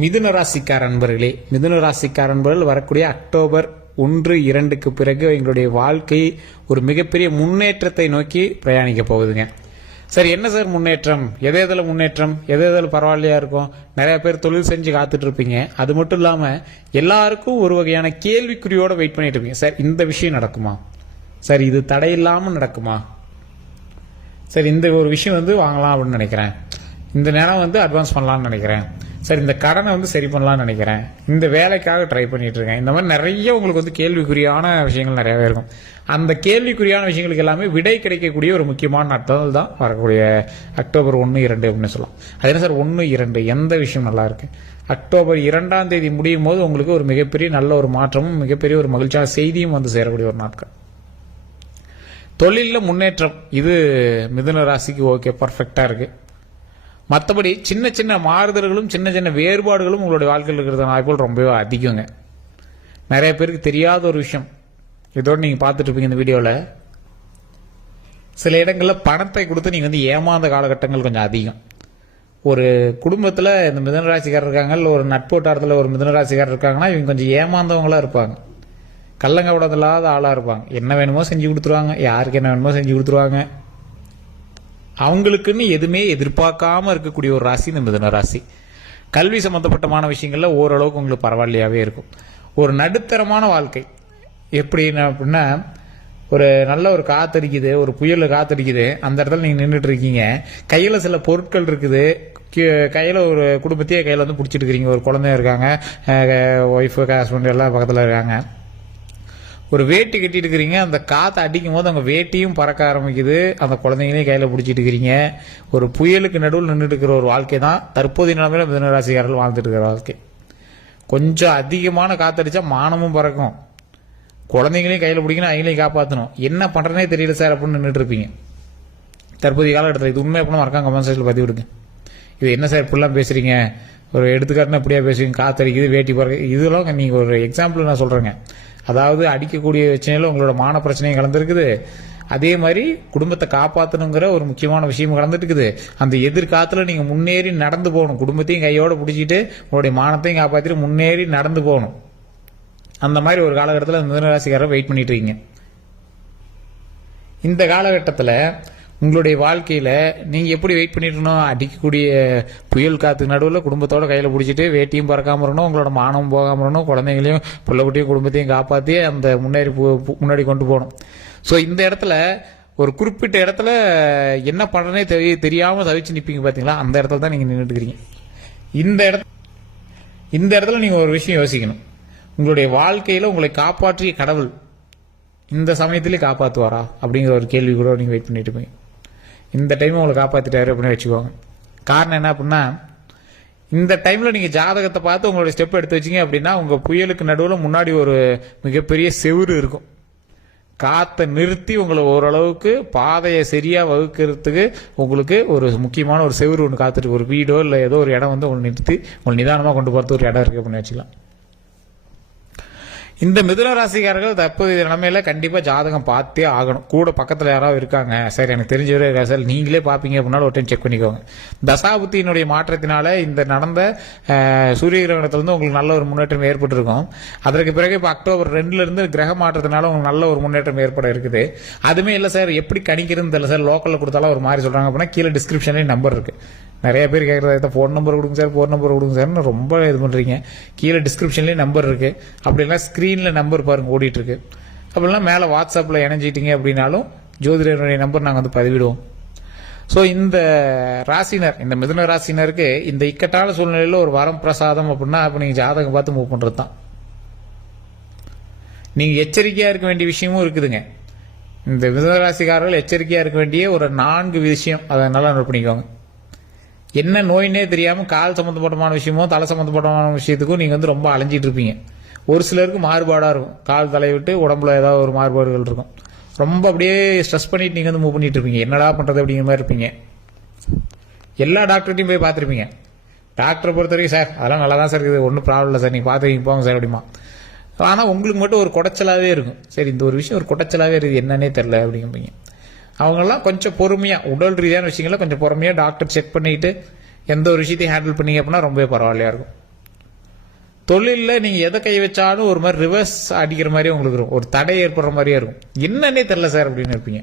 மிதுன ராசிக்கார அன்பர்களே, மிதுன ராசிக்கார அன்பர்கள் வரக்கூடிய அக்டோபர் 1, 2க்கு பிறகு எங்களுடைய வாழ்க்கை ஒரு மிகப்பெரிய முன்னேற்றத்தை நோக்கி பிரயாணிக்க போகுதுங்க. சரி, என்ன சார் முன்னேற்றம்? எதில் முன்னேற்றம்? எதில் பரவாயில்லையா இருக்கும்? நிறைய பேர் தொழில் செஞ்சு காத்துட்டு இருப்பீங்க. அது மட்டும் இல்லாமல் எல்லாருக்கும் ஒரு வகையான கேள்விக்குறியோட வெயிட் பண்ணிட்டு இருப்பீங்க. சார், இந்த விஷயம் நடக்குமா? சார், இது தடையில்லாமல் நடக்குமா? சரி, இந்த ஒரு விஷயம் வாங்கலாம் அப்படின்னு நினைக்கிறேன். இந்த நேரம் அட்வான்ஸ் பண்ணலாம்னு நினைக்கிறேன். சரி, இந்த கடனை சரி பண்ணலாம்னு நினைக்கிறேன். இந்த வேலைக்காக ட்ரை பண்ணிட்டு இருக்கேன். இந்த மாதிரி நிறைய உங்களுக்கு கேள்விக்குறியான விஷயங்கள் நிறையவே இருக்கும். அந்த கேள்விக்குறியான விஷயங்களுக்கு எல்லாமே விடை கிடைக்கக்கூடிய ஒரு முக்கியமான நாட்கள் தான் வரக்கூடிய அக்டோபர் 1, 2 அப்படின்னு சொல்லலாம். அது என்ன சார் 1, 2 எந்த விஷயம் நல்லா இருக்கு? அக்டோபர் 2ஆம் தேதி முடியும் போது உங்களுக்கு ஒரு மிகப்பெரிய நல்ல ஒரு மாற்றமும் மிகப்பெரிய ஒரு மகிழ்ச்சியான செய்தியும் சேரக்கூடிய ஒரு நாட்கள். தொழிலில் முன்னேற்றம், இது மிதுன ராசிக்கு ஓகே, பர்ஃபெக்டா இருக்கு. மற்றபடி சின்ன சின்ன மாறுதல்களும் சின்ன சின்ன வேறுபாடுகளும் உங்களுடைய வாழ்க்கையில் இருக்கிற வாய்ப்புகள் ரொம்பவே அதிகங்க. நிறைய பேருக்கு தெரியாத ஒரு விஷயம், இதோடு நீங்கள் பார்த்துட்டு இருப்பீங்க இந்த வீடியோவில். சில இடங்களில் பணத்தை கொடுத்து நீங்கள் ஏமாந்த காலகட்டங்கள் கொஞ்சம் அதிகம். ஒரு குடும்பத்தில் இந்த மிதுனராசிக்காரர் இருக்காங்க, இல்லை ஒரு நட்போட்டாரத்தில் ஒரு மிதுனராசிக்காரர் இருக்காங்கன்னா இவங்க கொஞ்சம் ஏமாந்தவங்களாக இருப்பாங்க. கள்ளங்கபடம் இல்லாத ஆளாக இருப்பாங்க. என்ன வேணுமோ செஞ்சு கொடுத்துருவாங்க, யாருக்கு என்ன வேணுமோ செஞ்சு கொடுத்துருவாங்க. அவங்களுக்குன்னு எதுவுமே எதிர்பார்க்காம இருக்கக்கூடிய ஒரு ராசி இந்த மிதுன ராசி. கல்வி சம்பந்தப்பட்டமான விஷயங்கள்ல ஓரளவுக்கு உங்களுக்கு பரவாயில்லையாவே இருக்கும். ஒரு நடுத்தரமான வாழ்க்கை. எப்படி அப்படின்னா, ஒரு நல்ல ஒரு காத்தடிக்குது, ஒரு புயல் காத்தடிக்குது, அந்த இடத்துல நீங்க நின்றுட்டு இருக்கீங்க. கையில சில பொருட்கள் இருக்குது, கையில ஒரு குடும்பத்தையே கையில பிடிச்சிட்டு இருக்கிறீங்க. ஒரு குழந்தைய இருக்காங்க, ஒய்ஃபு ஹஸ்பண்ட் எல்லாம் பக்கத்துல இருக்காங்க. ஒரு வேட்டி கட்டிட்டு இருக்கிறீங்க, அந்த காற்று அடிக்கும் போது அவங்க வேட்டியும் பறக்க ஆரம்பிக்குது, அந்த குழந்தைங்களையும் கையில் பிடிச்சிட்டு இருக்கிறீங்க. ஒரு புயலுக்கு நடுவில் நின்றுட்டு இருக்கிற ஒரு வாழ்க்கை தான் தற்போதைய நிலைமையில மிதுனராசிக்காரர்கள் வாழ்ந்துட்டு இருக்கிற வாழ்க்கை. கொஞ்சம் அதிகமான காத்தடிச்சா மானமும் பறக்கும், குழந்தைங்களையும் கையில் பிடிக்கணும், அவங்களையும் காப்பாற்றணும். என்ன பண்ணுறனே தெரியல சார் அப்படின்னு நின்றுட்டு இருப்பீங்க தற்போதைய காலகட்டத்தில். இது உண்மை அப்படின்னு மறக்காம கமெண்ட் செக்ஷனில் பதிவு விடுங்க. இது என்ன சார் இப்படிலாம் பேசுறீங்க, ஒரு எடுத்துக்காட்டுனா இப்படியா பேசுவீங்க, காத்தடிக்குது வேட்டி பறக்க, இதெல்லாம் நீங்கள் ஒரு எக்ஸாம்பிள் நான் சொல்கிறேங்க. அதாவது அடிக்கக்கூடிய பிரச்சனையில் உங்களோட மான பிரச்சனையும் கலந்துருக்குது, அதே மாதிரி குடும்பத்தை காப்பாற்றணுங்கிற ஒரு முக்கியமான விஷயமும் கலந்துட்டு இருக்குது. அந்த எதிர்காலத்தில் நீங்கள் முன்னேறி நடந்து போகணும், குடும்பத்தையும் கையோடு பிடிச்சிட்டு உங்களுடைய மானத்தையும் காப்பாற்றிட்டு முன்னேறி நடந்து போகணும். அந்த மாதிரி ஒரு காலகட்டத்தில் மிதுனராசிக்காரர் வெயிட் பண்ணிட்டு இருக்கீங்க. இந்த காலகட்டத்தில் உங்களுடைய வாழ்க்கையில் நீங்கள் எப்படி வெயிட் பண்ணிட்டு இருக்கணும்? அடிக்கக்கூடிய புயல் காற்றுக்கு நடுவில் குடும்பத்தோட கையில் பிடிச்சிட்டு வேட்டியும் பறக்காமல் இருக்கணும், உங்களோட மானமும் போகாமல் இருக்கணும், குழந்தைங்களையும் பிள்ளைக்குட்டியும் குடும்பத்தையும் காப்பாற்றி அந்த முன்னாடி கொண்டு போகணும். ஸோ இந்த இடத்துல ஒரு குறிப்பிட்ட இடத்துல என்ன பண்ணுறனே தெரியாமல் தவிச்சு நிற்பீங்க பார்த்தீங்களா, அந்த இடத்துல தான் நீங்கள் நின்றுட்டு இருக்கிறீங்க. இந்த இடத்துல நீங்கள் ஒரு விஷயம் யோசிக்கணும். உங்களுடைய வாழ்க்கையில் உங்களை காப்பாற்றிய கடவுள் இந்த சமயத்திலே காப்பாற்றுவாரா அப்படிங்கிற ஒரு கேள்வி கூட நீங்கள் வெயிட் பண்ணிட்டு இருப்பீங்க. இந்த டைம் உங்களை காப்பாற்றிட்டாரு அப்படின்னு வச்சுக்கோங்க. காரணம் என்ன அப்படின்னா, இந்த டைமில் நீங்கள் ஜாதகத்தை பார்த்து உங்களுடைய ஸ்டெப் எடுத்து வச்சிங்க அப்படின்னா உங்கள் புயலுக்கு நடுவில் முன்னாடி ஒரு மிகப்பெரிய செவுறு இருக்கும். காற்றை நிறுத்தி உங்களை ஓரளவுக்கு பாதையை சரியாக வகுக்கிறதுக்கு உங்களுக்கு ஒரு முக்கியமான ஒரு செவுறு ஒன்று காத்துட்டு, ஒரு வீடோ இல்லை ஏதோ ஒரு இடம் உங்களை நிறுத்தி உங்களை நிதானமாக கொண்டு போகிறது ஒரு இடம் இருக்குது அப்படின்னு வச்சுக்கலாம். இந்த மிதுன ராசிக்காரர்கள் தற்போதைய நிலைமையில கண்டிப்பா ஜாதகம் பார்த்தே ஆகணும். கூட பக்கத்துல யாராவது இருக்காங்க, சரி எனக்கு தெரிஞ்சவரே இருக்கா சார், நீங்களே பாப்பீங்க அப்படின்னாலும் ஒரு டைம் செக் பண்ணிக்கோங்க. தசாபுத்தியினுடைய மாற்றத்தினால இந்த நடந்த சூரிய கிரகணத்திலிருந்து உங்களுக்கு நல்ல ஒரு முன்னேற்றம் ஏற்பட்டு இருக்கும். அதற்கு பிறகு இப்போ அக்டோபர் 2ல இருந்து கிரக மாற்றத்தினால உங்களுக்கு நல்ல ஒரு முன்னேற்றம் ஏற்பட இருக்குது. அதுமே இல்லை சார், எப்படி கணிக்கிறதுன்னு தெரியல சார், லோக்கல்ல கொடுத்தாலும் ஒரு மாதிரி சொல்றாங்க அப்படின்னா கீழே டிஸ்கிரிப்ஷன்லேயும் நம்பர் இருக்கு. நிறைய பேர் கேட்குறத ஃபோன் நம்பர் கொடுங்க சார், ஃபோன் நம்பர் கொடுங்க சார்னு ரொம்ப இது பண்ணுறீங்க. கீழே டிஸ்கிரிப்ஷன்லேயே நம்பர் இருக்கு, அப்படின்னா ஸ்க்ரீனில் நம்பர் பாருங்க ஓடிட்டு இருக்கு. அப்படின்னா மேலே வாட்ஸ்அப்பில் இணைஞ்சிட்டீங்க அப்படின்னாலும் ஜோதிடருடைய நம்பர் நாங்கள் பதிவிடுவோம். ஸோ இந்த ராசினர், இந்த மிதுன ராசினருக்கு இந்த இக்கட்டான சூழ்நிலையில் ஒரு வரம் பிரசாதம் அப்படின்னா அப்போ நீங்கள் ஜாதகம் பார்த்து மூவ் பண்ணுறது தான். நீங்கள் எச்சரிக்கையாக இருக்க வேண்டிய விஷயமும் இருக்குதுங்க. இந்த மிதுன ராசிக்காரர்கள் எச்சரிக்கையாக இருக்க வேண்டிய ஒரு 4 விஷயம், அதை நல்லா நோட் பண்ணிக்கோங்க. என்ன நோயினே தெரியாமல் கால் சம்மந்தப்பட்டமான விஷயமோ தலை சம்மந்தப்பட்டமான விஷயத்துக்கும் நீங்கள் ரொம்ப அலைஞ்சிட்டு இருப்பீங்க. ஒரு சிலருக்கு மாறுபாடாக இருக்கும், கால் தலையை விட்டு உடம்புல ஏதாவது ஒரு மாறுபாடுகள் இருக்கும். ரொம்ப அப்படியே ஸ்ட்ரெஸ் பண்ணிட்டு நீங்கள் மூவ் பண்ணிட்டு இருப்பீங்க. என்னடா பண்ணுறது அப்படிங்கிற மாதிரி இருப்பீங்க. எல்லா டாக்டர்கிட்டையும் போய் பார்த்துருப்பீங்க. டாக்டரை பொறுத்த வரைக்கும் சார் அதெல்லாம் நல்லா தான் சார் இருக்குது, ஒன்றும் ப்ராப்ளம் இல்லை சார், நீங்கள் பார்த்துக்கிங்க போங்க சார் அப்படிமா. ஆனால் உங்களுக்கு மட்டும் ஒரு குடைச்சலாகவே இருக்கும். சரி, இந்த ஒரு விஷயம் ஒரு குடைச்சலாகவே இருக்குது, என்னன்னே தெரில அப்படிங்கிறீங்க. அவங்கெல்லாம் கொஞ்சம் பொறுமையாக உடல் ரீதியான விஷயங்கள கொஞ்சம் பொறுமையாக டாக்டர் செக் பண்ணிட்டு எந்த ஒரு விஷயத்தையும் ஹேண்டில் பண்ணீங்க அப்படின்னா ரொம்பவே பரவாயில்லையா இருக்கும். தொழிலில் நீங்கள் எதை கை வச்சாலும் ஒரு மாதிரி ரிவர்ஸ் அடிக்கிற மாதிரியே உங்களுக்கு இருக்கும், ஒரு தடை ஏற்படுற மாதிரியே இருக்கும். என்னன்னே தெரில சார் அப்படின்னு இருப்பீங்க.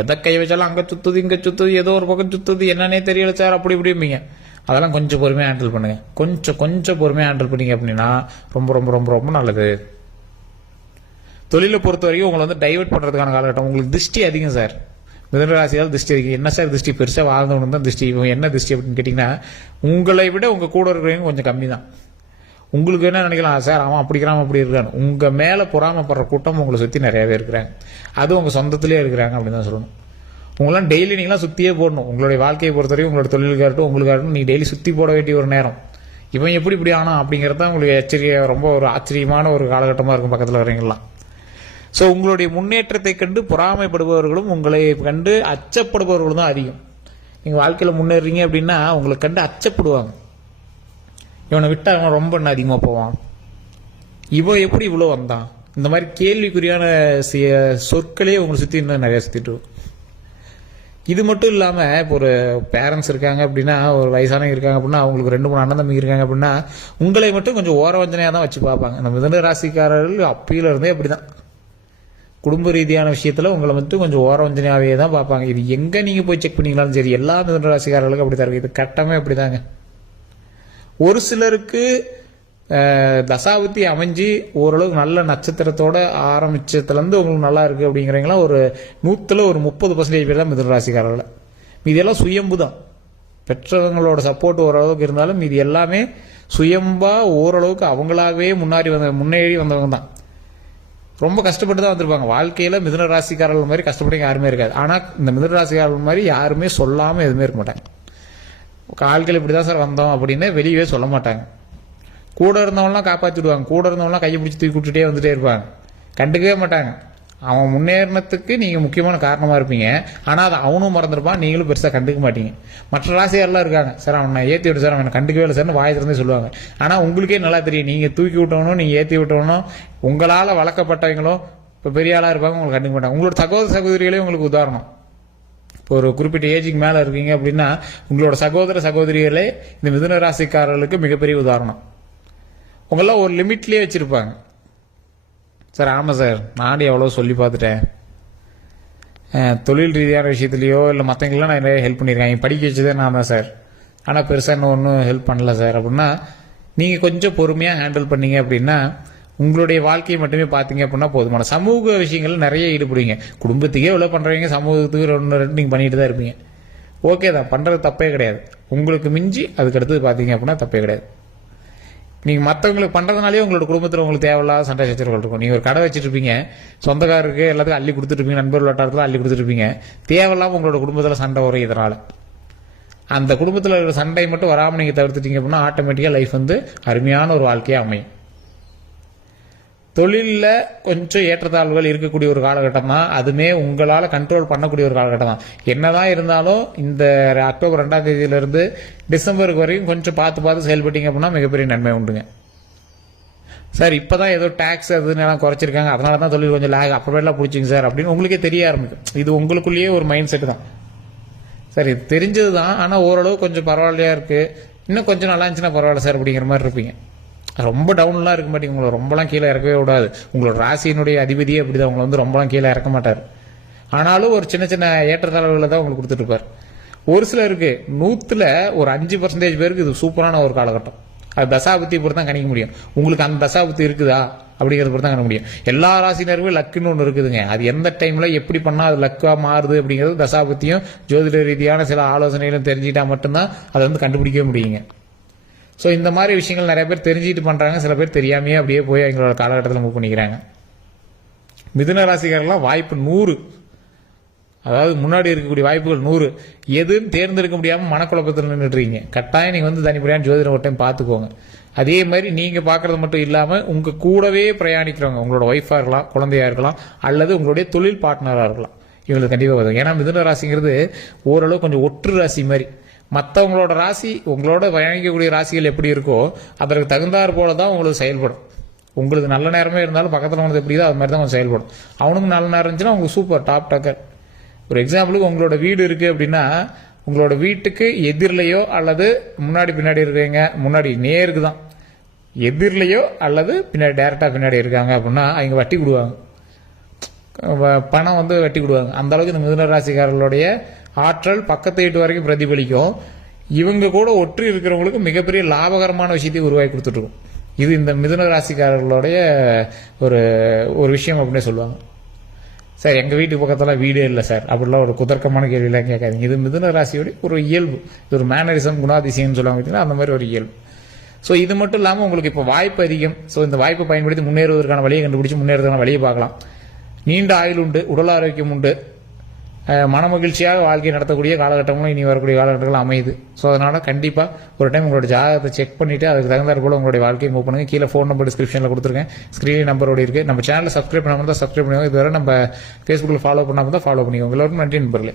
எதை கை வச்சாலும் அங்கே சுற்றுது இங்கே சுற்றுது, ஏதோ ஒரு பக்கம் சுற்றுது, என்னன்னே தெரியல சார் அப்படி இப்படிம்பீங்க. அதெல்லாம் கொஞ்சம் பொறுமையாக ஹேண்டில் பண்ணுங்கள். கொஞ்சம் பொறுமையாக ஹேண்டில் பண்ணீங்க அப்படின்னா ரொம்ப ரொம்ப ரொம்ப ரொம்ப நல்லது. தொழிலை பொறுத்த வரைக்கும் உங்களை வந்து டைவெர்ட் பண்ணுறதுக்கான காலகட்டம். உங்களுக்கு திருஷ்டி அதிகம் சார். மிதுன ராசியால் திருஷ்டி அதிகம். என்ன சார் திருஷ்டி? பெருசாக வாழ்ந்தவனு தான் திருஷ்டி. என்ன திருஷ்டி அப்படின்னு கேட்டிங்கன்னா, உங்களை விட உங்கள் கூட இருக்கிறவங்க கொஞ்சம் கம்மி தான். உங்களுக்கு என்ன நினைக்கலாம், சார் அவன் அப்படிக்கிறான் அப்படி இருக்கான்னு. உங்கள் மேலே பொறாமப்படுற கூட்டம் உங்களை சுற்றி நிறையாவே இருக்கிறாங்க. அதுவும் உங்கள் சொந்தத்திலே இருக்கிறாங்க அப்படின்னு தான் சொல்லணும். உங்களாம் டெய்லி நீங்களாம் சுற்றியே போடணும். உங்களுடைய வாழ்க்கையை பொறுத்தவரைக்கும் உங்களோட தொழிலுக்காகட்டும் உங்களுக்காகட்டும் நீங்கள் டெய்லி சுற்றி போட வேண்டிய ஒரு நேரம். இவன் இப்படி ஆனா அப்படிங்கிறது தான் உங்களுக்கு ரொம்ப ஒரு ஆச்சரியமான ஒரு காலகட்டமாக இருக்கும் பக்கத்தில் வரீங்களாம். ஸோ உங்களுடைய முன்னேற்றத்தை கண்டு பொறாமைப்படுபவர்களும் உங்களை கண்டு அச்சப்படுபவர்களும் தான் அதிகம். நீங்கள் வாழ்க்கையில் முன்னேறீங்க அப்படின்னா உங்களை கண்டு அச்சப்படுவாங்க. இவனை விட்டு அவன் ரொம்ப அதிகமாக போவான், இவன் எப்படி இவ்வளோ வந்தான், இந்த மாதிரி கேள்விக்குறியான சொற்களே உங்களை சுற்றி இன்னும் நிறையா சுற்றிட்டு. இது மட்டும் இல்லாமல் இப்போ ஒரு பேரண்ட்ஸ் இருக்காங்க அப்படின்னா, ஒரு வயசானவங்க இருக்காங்க அப்படின்னா, அவங்களுக்கு 2-3 அண்ணன் தம்பி இருக்காங்க அப்படின்னா உங்களை மட்டும் கொஞ்சம் ஓரவஞ்சனையாக தான் வச்சு பார்ப்பாங்க. நம்ம மிதுன ராசிக்காரர்கள் அப்பையில இருந்தே அப்படி தான். குடும்ப ரீதியான விஷயத்தில் உங்களை மட்டும் கொஞ்சம் ஓரவஞ்சனையாகவே தான் பார்ப்பாங்க. இது எங்கே நீங்கள் போய் செக் பண்ணிங்களாலும் சரி, எல்லா மிதுன ராசிக்காரர்களுக்கும் அப்படி தான் இருக்குது. இது கட்டமே அப்படி தாங்க. ஒரு சிலருக்கு தசாபுத்தி அமைஞ்சு ஓரளவுக்கு நல்ல நட்சத்திரத்தோட ஆரம்பிச்சதுலேருந்து உங்களுக்கு நல்லா இருக்குது அப்படிங்கிறீங்களா ஒரு 100ல் ஒரு 30% பேர் தான் மிதுன ராசிக்காரர்கள். மீதியெல்லாம் சுயம்பு தான். பெற்றவங்களோட சப்போர்ட் ஓரளவுக்கு இருந்தாலும் மீதி எல்லாமே சுயம்பா ஓரளவுக்கு அவங்களாகவே முன்னேறி வந்தவங்க தான். ரொம்ப கஷ்டப்பட்டு தான் வந்திருப்பாங்க. வாழ்க்கையில் மிதுன ராசிக்காரர்கள் மாதிரி கஷ்டப்பட்டு யாருமே இருக்காது. ஆனால் இந்த மிதுன ராசிக்காரர்கள் மாதிரி யாருமே சொல்லாமல் எதுவுமே இருக்க மாட்டாங்க. வாழ்க்கையில் இப்படி தான் சார் வந்தோம் அப்படின்னு வெளியவே சொல்ல மாட்டாங்க. கூட இருந்தவங்களாம் காப்பாற்றிடுவாங்க. கூட இருந்தவங்களாம் கையை பிடிச்சி தூக்கி விட்டுட்டே வந்துட்டே இருப்பாங்க. கண்டுக்கவே மாட்டாங்க. அவன் முன்னேறினத்துக்கு நீங்கள் முக்கியமான காரணமாக இருப்பீங்க. ஆனால் அதை அவனும் மறந்துருப்பான், நீங்களும் பெருசாக கண்டுக்க மாட்டீங்க. மற்ற ராசியாரெல்லாம் இருக்காங்க, சார் அவனை ஏற்றி விட்டு சார் அவனை கண்டுக்கவே இல்லை சார்னு வாய் திறந்தே சொல்லுவாங்க. ஆனால் உங்களுக்கே நல்லா தெரியும், நீங்கள் தூக்கி விட்டவனும் நீங்கள் ஏற்றி விட்டவனும் உங்களால் வளர்க்கப்பட்டவங்களும் இப்போ பெரிய ஆளாக இருப்பாங்க, உங்களுக்கு கண்டுக்க மாட்டாங்க. உங்களோட சகோதர சகோதரிகளே உங்களுக்கு உதாரணம். இப்போ ஒரு குறிப்பிட்ட ஏஜுக்கு மேலே இருக்கீங்க அப்படின்னா உங்களோட சகோதர சகோதரிகளே இந்த மிதுன ராசிக்காரர்களுக்கு மிகப்பெரிய உதாரணம். உங்களெல்லாம் ஒரு லிமிட்லேயே வச்சுருப்பாங்க. சார் ஆமாம் சார் நானே எவ்வளோ சொல்லி பார்த்துட்டேன், தொழில் ரீதியான விஷயத்துலையோ இல்லை மற்றவங்களாம் நான் நிறைய ஹெல்ப் பண்ணியிருக்கேன், படிக்க வச்சதே நான் தான் சார், ஆனால் பெருசாக இன்னும் ஒன்றும் ஹெல்ப் பண்ணல சார் அப்படின்னா நீங்கள் கொஞ்சம் பொறுமையாக ஹேண்டில் பண்ணீங்க அப்படின்னா உங்களுடைய வாழ்க்கையை மட்டுமே பார்த்தீங்க அப்படின்னா போதுமான. சமூக விஷயங்கள் நிறைய ஈடுபடுவீங்க. குடும்பத்துக்கே எவ்வளோ பண்ணுறீங்க, சமூகத்துக்கு 2 நீங்கள் பண்ணிட்டு தான் இருப்பீங்க. ஓகே தான், பண்ணுறது தப்பே கிடையாது. உங்களுக்கு மிஞ்சி அதுக்கு அடுத்தது பார்த்தீங்க அப்படின்னா தப்பே கிடையாது. நீங்கள் மற்றவங்களுக்கு பண்ணுறதுனாலே உங்களோட குடும்பத்தில் உங்களுக்கு தேவையில்லாத சண்டை சச்சரவுகள் இருக்கும். நீங்கள் ஒரு கடை வச்சுட்டு இருப்பீங்க, சொந்தக்காரருக்கு எல்லாத்துக்கும் அள்ளி கொடுத்துருப்பீங்க, நண்பர்கள் வட்டாரத்தில் அள்ளி கொடுத்துருப்பீங்க, தேவையில்லாமல் உங்களோட குடும்பத்தில் சண்டை வரும். இதனால் அந்த குடும்பத்தில் இருக்கிற சண்டை மட்டும் வராமல் நீங்கள் தவிர்த்துட்டீங்க அப்படின்னா ஆட்டோமேட்டிக்காக லைஃப் வந்து அருமையான ஒரு வாழ்க்கையாக அமையும். தொழிலில் கொஞ்சம் ஏற்றத்தாழ்வுகள் இருக்கக்கூடிய ஒரு காலகட்டம் தான். அதுமே உங்களால் கண்ட்ரோல் பண்ணக்கூடிய ஒரு காலகட்டம் தான். என்னதான் இருந்தாலும் இந்த அக்டோபர் 2ஆம் தேதியிலிருந்து டிசம்பருக்கு வரைக்கும் கொஞ்சம் பார்த்து செயல்பட்டீங்க அப்படின்னா மிகப்பெரிய நன்மை உண்டுங்க. சார் இப்போ தான் ஏதோ டேக்ஸ் அதுன்னெல்லாம் குறைச்சிருக்காங்க, அதனால தான் தொழில் கொஞ்சம் லேக் அப்புறமேலாம் பிடிச்சிங்க சார் அப்படின்னு உங்களுக்கே தெரிய ஆரம்பிக்கும். இது உங்களுக்குள்ளேயே ஒரு மைண்ட் செட்டு தான். சார் இது தெரிஞ்சது தான், ஆனால் ஓரளவு கொஞ்சம் பரவாயில்லையா இருக்குது, இன்னும் கொஞ்சம் நல்லா இருந்துச்சுன்னா பரவாயில்ல சார் அப்படிங்கிற மாதிரி இருப்பீங்க. ரொம்ப டவுன்லாம் இருக்க மாட்டீங்க. உங்களை ரொம்பலாம் கீழே இறக்கவே விடாது. உங்களோட ராசியினுடைய அதிபதியே அப்படி தான், உங்களை வந்து ரொம்பலாம் கீழே இறக்க மாட்டார். ஆனாலும் ஒரு சின்ன சின்ன ஏற்றத்தாழ்வுகளை தான் உங்களுக்கு கொடுத்துட்ருப்பார். ஒரு சிலருக்கு 100ல் ஒரு 5% பேருக்கு இது சூப்பரான ஒரு காலகட்டம். அது தசாபுத்தி பொறுத்து தான் கணிக்க முடியும். உங்களுக்கு அந்த தசாபுத்தி இருக்குதா அப்படிங்கிறத பொறுத்து தான் கணிக்க முடியும். எல்லா ராசினருமே லக்குன்னு ஒன்று இருக்குதுங்க. அது எந்த டைமில் எப்படி பண்ணால் அது லக்காக மாறுது அப்படிங்கிறது தசாபுத்தியும் ஜோதிட ரீதியான சில ஆலோசனைகளும் தெரிஞ்சுக்கிட்டா மட்டும்தான் அதை வந்து கண்டுபிடிக்கவே முடியுங்க. ஸோ இந்த மாதிரி விஷயங்கள் நிறைய பேர் தெரிஞ்சுட்டு பண்ணுறாங்க, சில பேர் தெரியாமையே அப்படியே போய் எங்களோட காலகட்டத்தில் மூவ் பண்ணிக்கிறாங்க. மிதுன ராசிக்காரெல்லாம் வாய்ப்பு 100, அதாவது முன்னாடி இருக்கக்கூடிய வாய்ப்புகள் 100, எதுன்னு தேர்ந்தெடுக்க முடியாமல் மனக்குழப்பத்தில் நின்றுட்டுருக்கீங்க. கட்டாயம் நீங்கள் வந்து தனிப்படையான ஜோதிடம் ஒரு டைம் பார்த்துக்கோங்க. அதே மாதிரி நீங்கள் பார்க்குறது மட்டும் இல்லாமல் உங்கள் கூடவே பிரயாணிக்கிறவங்க, உங்களோட ஒய்ஃபாக இருக்கலாம், குழந்தையாக இருக்கலாம், அல்லது உங்களுடைய தொழில் பார்ட்னராக இருக்கலாம், இவங்களுக்கு கண்டிப்பாக வரும். ஏன்னா மிதுன ராசிங்கிறது ஓரளவு கொஞ்சம் ஒற்று ராசி மாதிரி. மற்றவங்களோட ராசி உங்களோட பயணிக்கக்கூடிய ராசிகள் எப்படி இருக்கோ அதற்கு தகுந்தாற் போல தான் உங்களுக்கு செயல்படும். உங்களுக்கு நல்ல நேரமே இருந்தாலும் பக்கத்தில் உங்களுக்கு எப்படி அது மாதிரி தான் கொஞ்சம் செயல்படும். அவனுக்கு நல்ல நேரம் இருந்துச்சுன்னா உங்களுக்கு சூப்பர் டாப் டக்கர். ஒரு எக்ஸாம்பிளுக்கு உங்களோட வீடு இருக்குது அப்படின்னா உங்களோட வீட்டுக்கு எதிரிலையோ அல்லது முன்னாடி பின்னாடி இருக்கீங்க, முன்னாடி நேருக்கு தான் எதிரிலையோ அல்லது பின்னாடி டைரக்டா பின்னாடி இருக்காங்க அப்படின்னா அவங்க வட்டி கொடுவாங்க, பணம் வட்டி கொடுவாங்க. அந்த அளவுக்கு இந்த மிதுன ராசிக்காரர்களுடைய ஆற்றல் பக்கத்து வீட்டு வரைக்கும் பிரதிபலிக்கும். இவங்க கூட ஒற்றி இருக்கிறவங்களுக்கு மிகப்பெரிய லாபகரமான விஷயத்தை உருவாக்கி கொடுத்துட்டு இருக்கும். இது இந்த மிதுன ராசிக்காரர்களுடைய ஒரு விஷயம் அப்படின்னு சொல்லுவாங்க. சார் எங்க வீட்டு பக்கத்துல வீடே இல்லை சார் அப்படிலாம் ஒரு குதர்க்கமான கேள்வியெல்லாம் கேட்காதீங்க. இது மிதுன ராசியோட ஒரு இயல்பு, இது ஒரு மேனரிசம், குணாதிசயம்னு சொல்லுவாங்க, அந்த மாதிரி ஒரு இயல்பு. ஸோ இது மட்டும் இல்லாமல் உங்களுக்கு இப்போ வாய்ப்பு அதிகம். ஸோ இந்த வாய்ப்பை பயன்படுத்தி முன்னேறுவதற்கான வழியை கண்டுபிடிச்சு முன்னேறதுக்கான வழியை பார்க்கலாம். நீண்ட ஆயுள் உண்டு, உடல் ஆரோக்கியம் உண்டு, மனமகிழ்ச்சியாக வாழ்க்கை நடத்தக்கூடிய காலகட்டங்களும் இனி வரக்கூடிய காலகட்டங்கள் அமையுது. ஸோ அதனால கண்டிப்பாக ஒரு டைம் உங்களோட ஜாதகத்தை செக் பண்ணிட்டு அதுக்கு தகுந்தாற் போல உங்களுடைய வாழ்க்கையை மூவ் பண்ணுங்க. கீழே ஃபோன் நம்பர் டிஸ்கிரிப்ஷனில் கொடுத்துருக்கேன், ஸ்க்ரீன் நம்பரோட இருக்கு. நம்ம சேனலை சப்ஸ்கிரைப் பண்ணாமல் தான் சப்ஸ்கிரைப் பண்ணுவோம். இதுவரை நம்ம ஃபேஸ்புக்கில் ஃபாலோ பண்ணாமல் தான் ஃபாலோ பண்ணிக்கோங்க. எல்லோருக்கும் நன்றி நண்பர்களே.